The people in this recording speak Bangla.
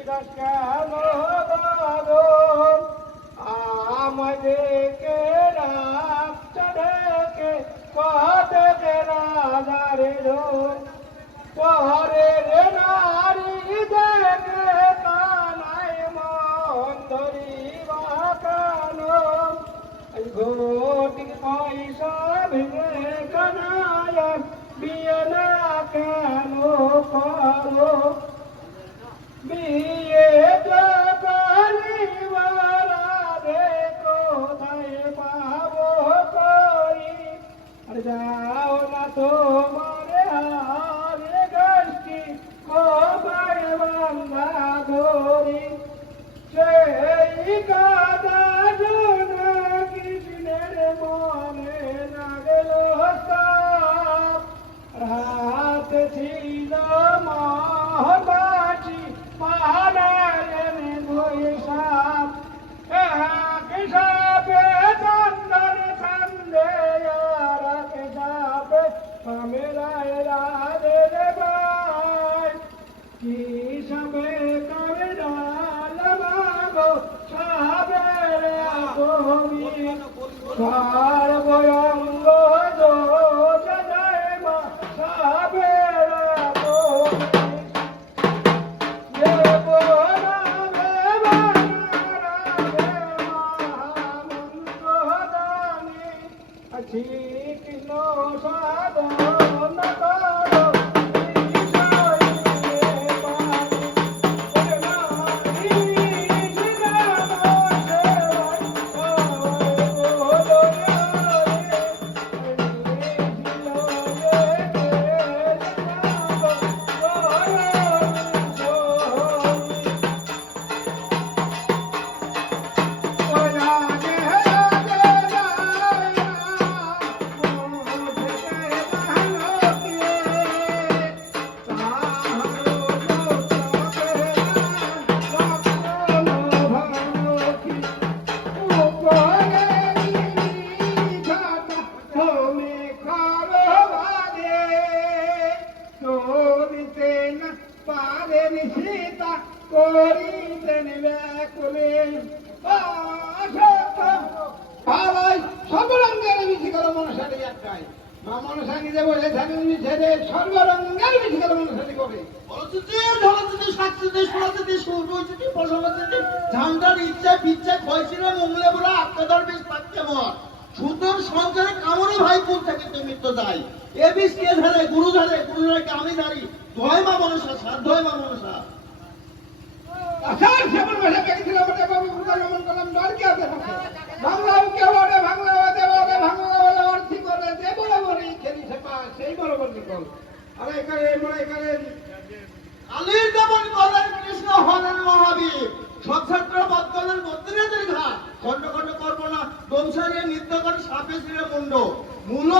কেন দাদো আমাদেরকে রাখতে ডেকে কতকে রাজারে পরে রে নারী দেখে কানাই মন ধরিবা কেন ঘটি পয়সা ভেঙে কানায় বিয়ে না কেন করো বিয়ে করিবারা দেখো কোথায় পাবো করি আরে যাও না তোমারে হারে গাছটি কোথায় বান্ধা ধরি সেই কাদা জোনা কৃষ্ণের মনে না গেল হাতে ছিল মহবাসী পাহাড়ের বৈশাখ এক সাপে চন্দন খান্দে আর এক সাপে কামেরায় রাধের ভাই কি সাপে কামেরাল মাগো সাপের কবি কার বয়ঙ্গ কৃষ্ণ সাধন করো সীতা করিতেন ব্যাকুলে ভাই সর্বরঙ্গের বিশিকর মনসাটি একটাই মা মনসা নিজে বসে থাকেন ছেড়ে সর্বরঙ্গের বিশিকর মনসাটি করে ঝান্ডার ইচ্ছা পিচ্ছে খয়সিরে মঙ্গলে বলে আত্মদার বেশ পাচ্ছে মর সুন্দর সংসারে কামড়ে ভাই কোন থেকে মৃত্য যায় এ বিষ কে ধরে গুরু ধরে আমি দাঁড়ি ধয় মা মনসা সাধ্যয় মা মনসা আসার সেবন ভাষা পেয়েছিলাম বলে বাবু ভূতা গমন করলাম ডর কি আছে বাংলাও কেউ ওরে বাংলা দেবে বাংলা বলে অর্থী করে যে বলে বলি খেলি সেপা সেই বরাবর নিকল আরে এখানে কালীর দমন করেন কৃষ্ণ হরেন মহাবীর সৎছাত্র বদলের বদ্রীদের ঘাট খন্ড খন্ড করবো না দমসারিয়ে নৃত্য করে সাপে ছিঁড়ে মুন্ড মূল